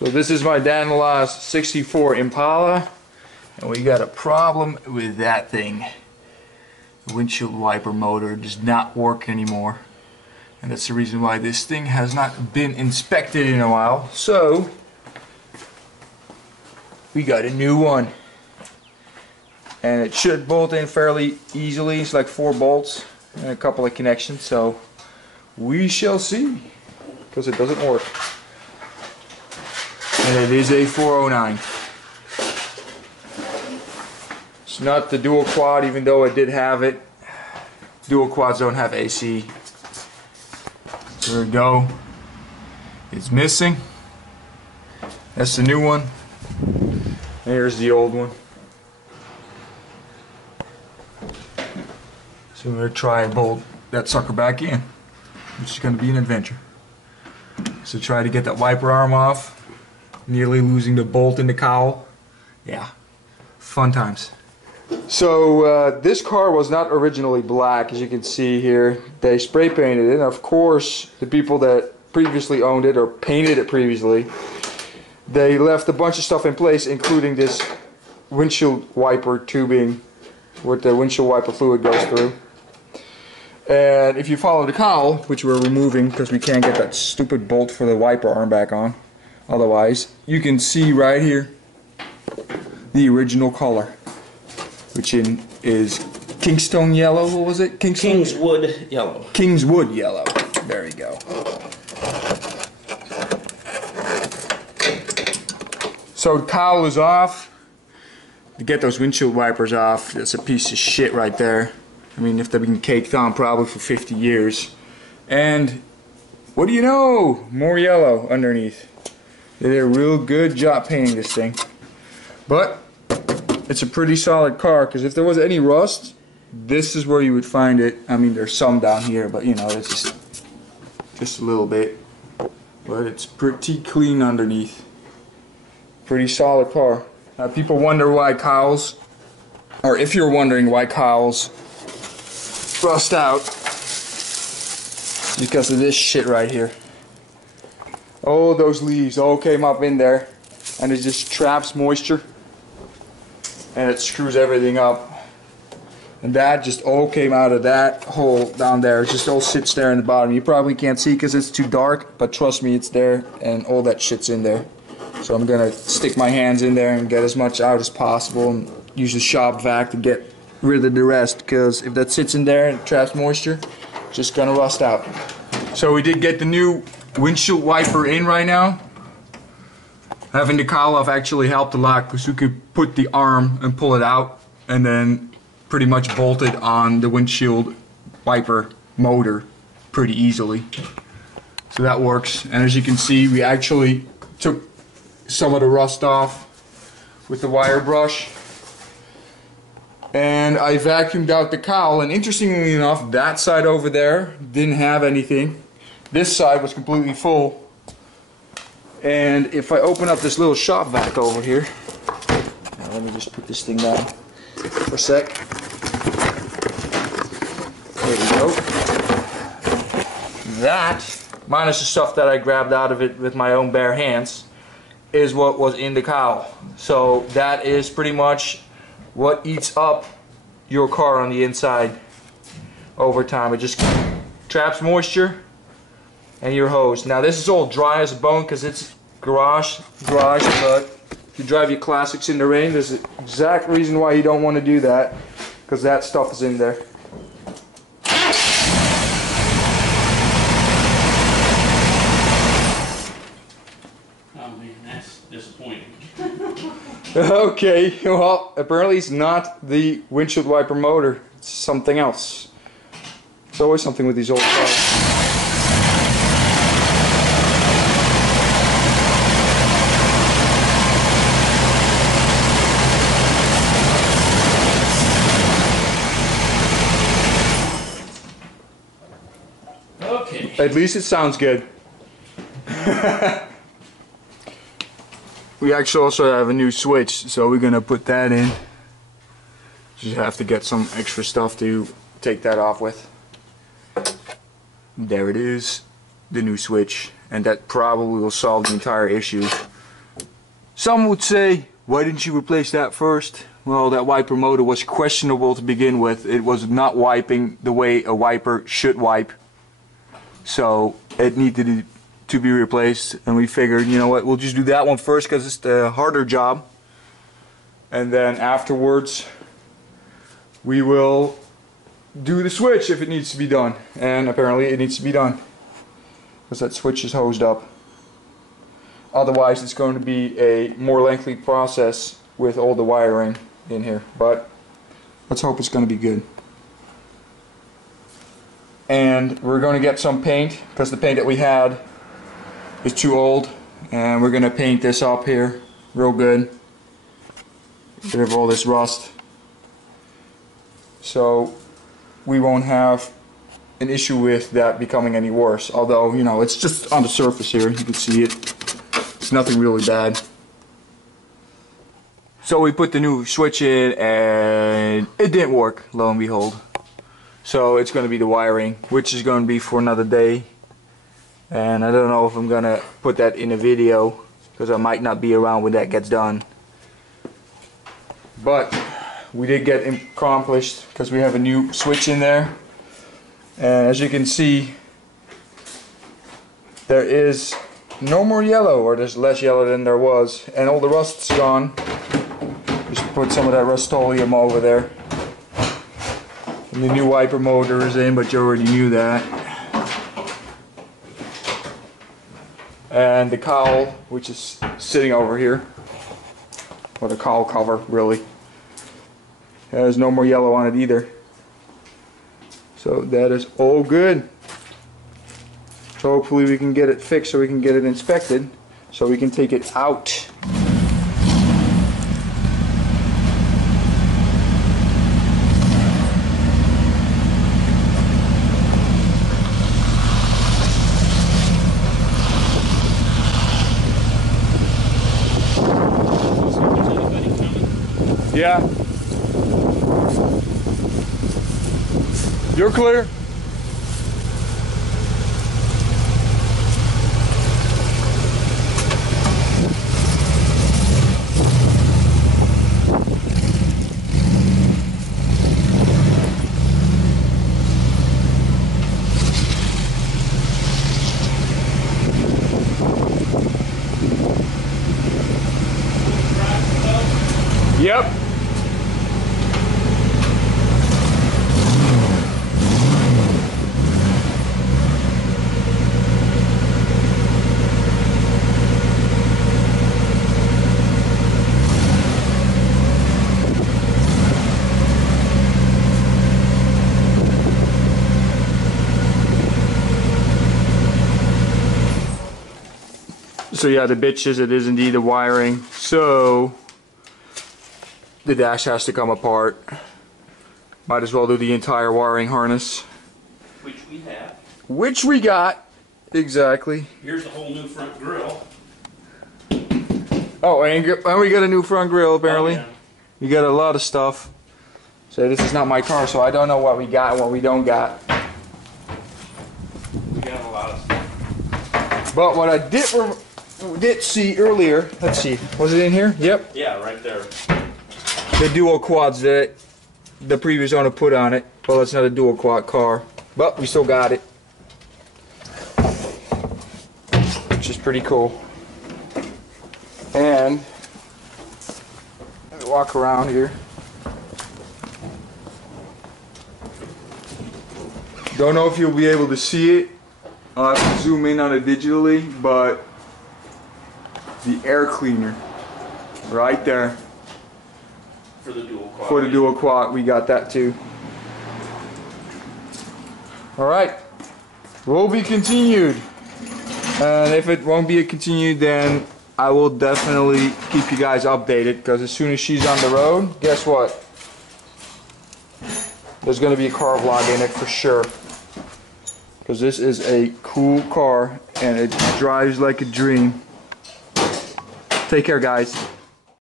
So this is my Daniela's 64 Impala, and we got a problem with that thing. The windshield wiper motor does not work anymore, and that's the reason why this thing has not been inspected in a while. So we got a new one, and it should bolt in fairly easily. It's like 4 bolts and a couple of connections, so we shall see, because it doesn't work. And it is a 409. It's not the dual quad, even though it did have it. Dual quads don't have AC. There we go. It's missing. That's the new one. And here's the old one. So we're going to try and bolt that sucker back in, which is going to be an adventure. So try to get that wiper arm off. Nearly losing the bolt in the cowl. Yeah, fun times. So this car was not originally black, as you can see here. They spray painted it. And of course, the people that previously owned it or painted it previously, they left a bunch of stuff in place, including this windshield wiper tubing where the windshield wiper fluid goes through. And if you follow the cowl, which we're removing because we can't get that stupid bolt for the wiper arm back on, otherwise, you can see right here the original color, which is Kingstone yellow. What was it? Kingswood yellow. Kingswood yellow. There we go. So the cowl is off. To get those windshield wipers off, that's a piece of shit right there. I mean, if they've been caked on probably for 50 years. And what do you know? More yellow underneath. They did a real good job painting this thing. But it's a pretty solid car, because if there was any rust, this is where you would find it. I mean, there's some down here, but you know, it's just a little bit. But it's pretty clean underneath. Pretty solid car. People wonder why cowls, or if you're wondering why cowls rust out, because of this shit right here. Oh, those leaves all came up in there, and it just traps moisture and it screws everything up, and that just all came out of that hole down there. It just all sits there in the bottom. You probably can't see because it's too dark, but trust me, it's there, and all that shit's in there. So I'm gonna stick my hands in there and get as much out as possible and use the shop vac to get rid of the rest, because if that sits in there and traps moisture, it's just gonna rust out. So we did get the new windshield wiper in right now. Having the cowl off actually helped a lot, because we could put the arm and pull it out and then pretty much bolt it on the windshield wiper motor pretty easily. So that works. And as you can see, we actually took some of the rust off with the wire brush, and I vacuumed out the cowl, and interestingly enough, that side over there didn't have anything. This side was completely full. And if I open up this little shop vac over here, now let me just put this thing down for a sec. There we go. That, minus the stuff that I grabbed out of it with my own bare hands, is what was in the cowl. So that is pretty much what eats up your car on the inside over time. It just traps moisture and you're hosed. Now this is all dry as a bone because it's garage, but if you drive your classics in the rain, there's an exact reason why you don't want to do that, because that stuff is in there. Okay, well, apparently it's not the windshield wiper motor, it's something else. It's always something with these old cars. Okay. At least it sounds good. We actually also have a new switch, so we're gonna put that in. Just have to get some extra stuff to take that off with. There it is, the new switch, and that probably will solve the entire issue. Some would say, why didn't you replace that first? Well, that wiper motor was questionable to begin with. It was not wiping the way a wiper should wipe. So it needed to be replaced, and we figured, you know what, we'll just do that one first because it's the harder job. And then afterwards, we will do the switch if it needs to be done. And apparently it needs to be done because that switch is hosed up. Otherwise it's going to be a more lengthy process with all the wiring in here, but let's hope it's going to be good. And we're going to get some paint because the paint that we had is too old, and we're going to paint this up here real good, get rid of all this rust, so we won't have an issue with that becoming any worse. Although, you know, it's just on the surface here, you can see it. It's nothing really bad. So we put the new switch in and it didn't work, lo and behold. So it's going to be the wiring, which is going to be for another day. And I don't know if I'm going to put that in a video because I might not be around when that gets done. But we did get accomplished because we have a new switch in there. And as you can see, there is no more yellow, or there's less yellow than there was, and all the rust's gone. Just put some of that Rust-Oleum over there. And the new wiper motor is in, but you already knew that. And the cowl, which is sitting over here, or the cowl cover, really, has no more yellow on it either. So that is all good. So hopefully we can get it fixed so we can get it inspected so we can take it out. Yeah. You're clear? Yep. So yeah, the bitches, it is indeed the wiring. So the dash has to come apart. Might as well do the entire wiring harness. Which we have. Which we got. Exactly. Here's a whole new front grille. Oh, and we got a new front grille apparently. Oh, yeah. You got a lot of stuff. So this is not my car, so I don't know what we got and what we don't got. We got a lot of stuff. But what I did see earlier, let's see, was it in here? Yep. Yeah, right there. The dual quads that the previous owner put on it. Well, it's not a dual quad car, but we still got it, which is pretty cool. And let me walk around here. Don't know if you'll be able to see it. I'll have to zoom in on it digitally, but the air cleaner right there. For the dual quad. For the dual quad, we got that too. Alright, will be continued. And if it won't be continued, then I will definitely keep you guys updated, because as soon as she's on the road, guess what? There's going to be a car vlog in it for sure. Because this is a cool car and it drives like a dream. Take care, guys.